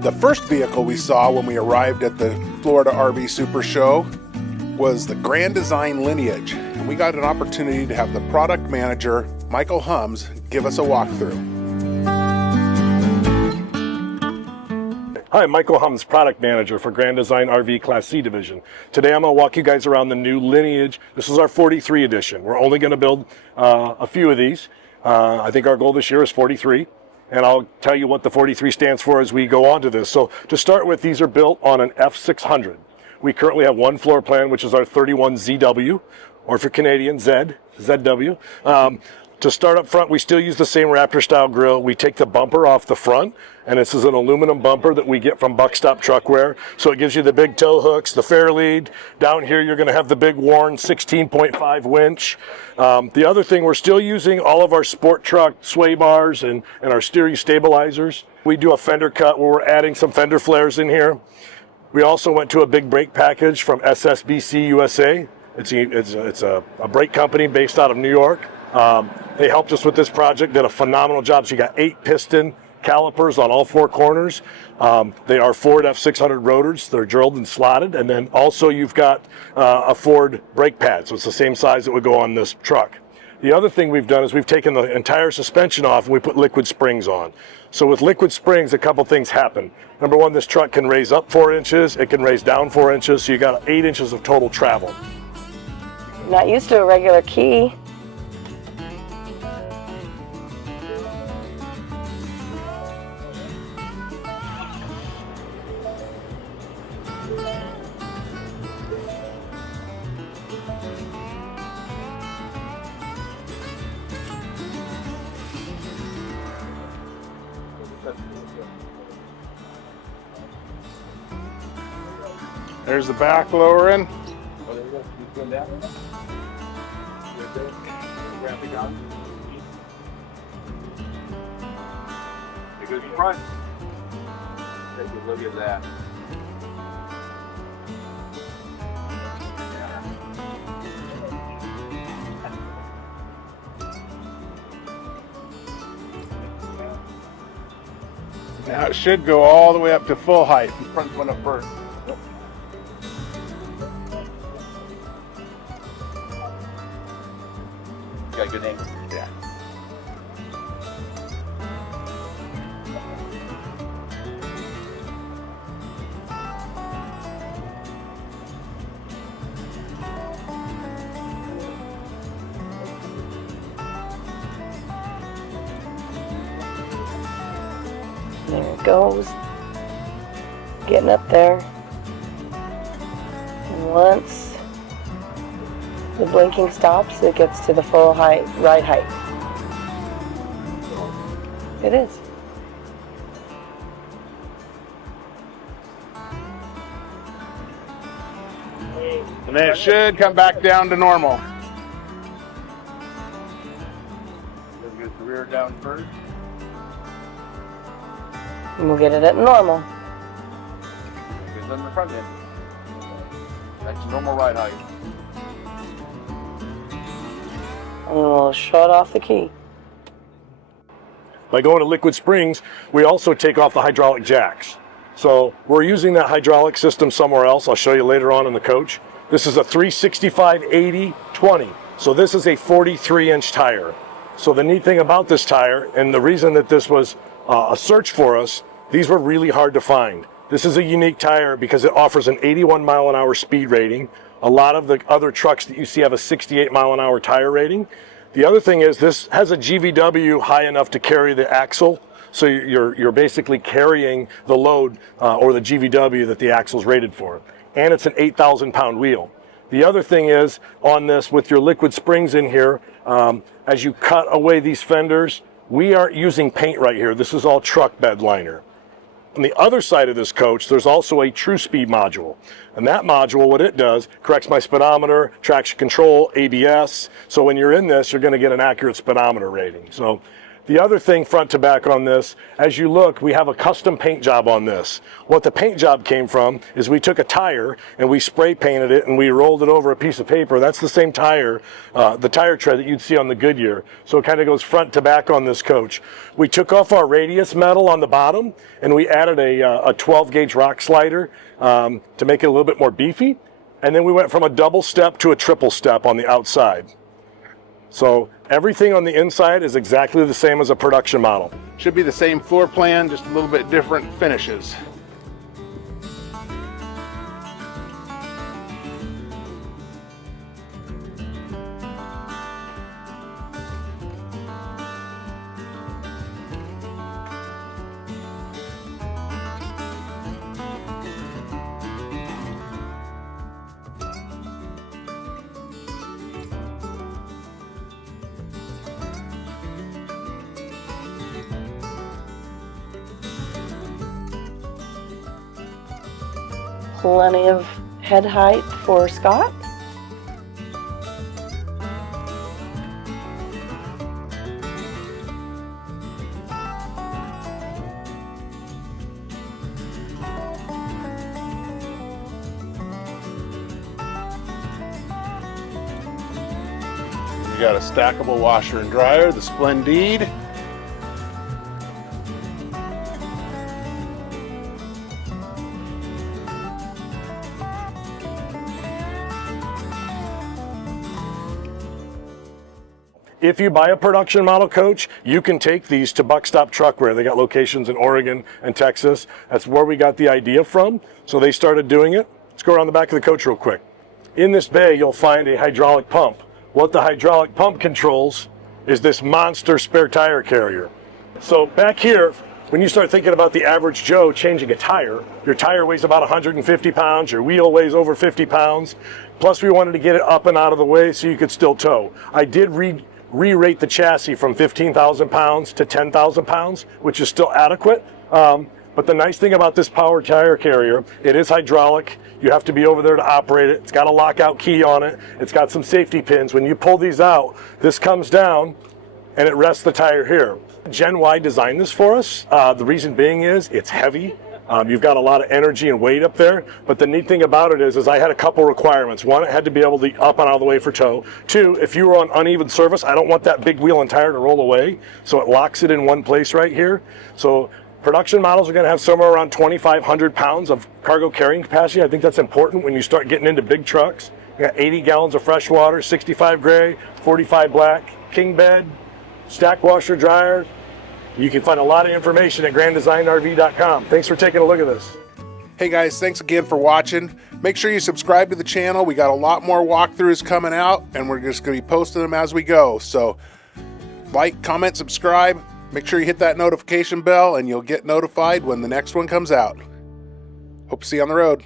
The first vehicle we saw when we arrived at the Florida RV SuperShow was the Grand Design Lineage, and we got an opportunity to have the product manager, Michael Hums, give us a walkthrough. Hi, Michael Hums, product manager for Grand Design RV Class C division. Today I'm going to walk you guys around the new Lineage. This is our 43 edition. We're only going to build a few of these. I think our goal this year is 43. And I'll tell you what the 43 stands for as we go on to this. So to start with, these are built on an F600. We currently have one floor plan, which is our 31ZW, or for Canadian, ZW. To start up front, we still use the same Raptor style grille. We take the bumper off the front, and this is an aluminum bumper that we get from Buckstop Truckware. So it gives you the big tow hooks, the fair lead. Down here, you're gonna have the big Warn 16.5 winch. The other thing, we're still using all of our sport truck sway bars and our steering stabilizers. We do a fender cut where we're adding some fender flares in here. We also went to a big brake package from SSBC USA. It's a brake company based out of New York. They helped us with this project, did a phenomenal job. So you got 8 piston calipers on all 4 corners. They are Ford F600 rotors. They're drilled and slotted. And then also you've got a Ford brake pad. So it's the same size that would go on this truck. The other thing we've done is we've taken the entire suspension off and we put liquid springs on. So with liquid springs, a couple things happen. Number one, this truck can raise up 4 inches. It can raise down 4 inches. So you got 8 inches of total travel. Not used to a regular key. There's the back lowering. Good front. Take a look at that. Now it should go all the way up to full height. The front one up first. Got a good angle. Yeah. There it goes. Getting up there. And once the blinking stops, it gets to the full height, ride height. It is. And then it should come back down to normal. Get the rear down first. And we'll get it at normal. Get on the front end. That's normal ride height. And we'll shut off the key. By going to liquid springs, we also take off the hydraulic jacks. So we're using that hydraulic system somewhere else. I'll show you later on in the coach. This is a 365/80/20. So this is a 43-inch tire. So the neat thing about this tire, and the reason that this was a search for us, these were really hard to find. This is a unique tire because it offers an 81 mile an hour speed rating. A lot of the other trucks that you see have a 68 mile an hour tire rating. The other thing is this has a GVW high enough to carry the axle. So you're basically carrying the load or the GVW that the axle's rated for. And it's an 8,000 pound wheel. The other thing is on this with your liquid springs in here, as you cut away these fenders, we aren't using paint right here. This is all truck bed liner. On the other side of this coach, there's also a true speed module. And that module, what it does, corrects my speedometer, traction control, ABS. So when you're in this, you're going to get an accurate speedometer rating. So The other thing front to back on this, as you look, we have a custom paint job on this. What the paint job came from is we took a tire and we spray painted it and we rolled it over a piece of paper. That's the same tire, the tire tread that you'd see on the Goodyear. So it kind of goes front to back on this coach. We took off our radius metal on the bottom and we added a 12 gauge rock slider to make it a little bit more beefy. And then we went from a double step to a triple step on the outside. So everything on the inside is exactly the same as a production model. Should be the same floor plan, just a little bit different finishes. Plenty of head height for Scott. You got a stackable washer and dryer, the Splendide. If you buy a production model coach, you can take these to Buck Stop Truckware. They got locations in Oregon and Texas. That's where we got the idea from. So they started doing it. Let's go around the back of the coach real quick. In this bay, you'll find a hydraulic pump. What the hydraulic pump controls is this monster spare tire carrier. So back here, when you start thinking about the average Joe changing a tire, your tire weighs about 150 pounds, your wheel weighs over 50 pounds. Plus we wanted to get it up and out of the way so you could still tow. I did re-rate the chassis from 15,000 pounds to 10,000 pounds, which is still adequate. But the nice thing about this power tire carrier, it is hydraulic. You have to be over there to operate it. It's got a lockout key on it. It's got some safety pins. When you pull these out, this comes down and it rests the tire here. Gen Y designed this for us. The reason being is it's heavy. You've got a lot of energy and weight up there, but the neat thing about it is I had a couple requirements. One, it had to be able to up and out of the way for tow. Two, if you were on uneven surface, I don't want that big wheel and tire to roll away, so it locks it in one place right here. So production models are going to have somewhere around 2,500 pounds of cargo carrying capacity. I think that's important when you start getting into big trucks. You got 80 gallons of fresh water, 65 gray, 45 black, king bed, stack washer dryer. You can find a lot of information at granddesignrv.com. Thanks for taking a look at this. Hey guys, thanks again for watching. Make sure you subscribe to the channel. We got a lot more walkthroughs coming out and we're just going to be posting them as we go. So like, comment, subscribe. Make sure you hit that notification bell and you'll get notified when the next one comes out. Hope to see you on the road.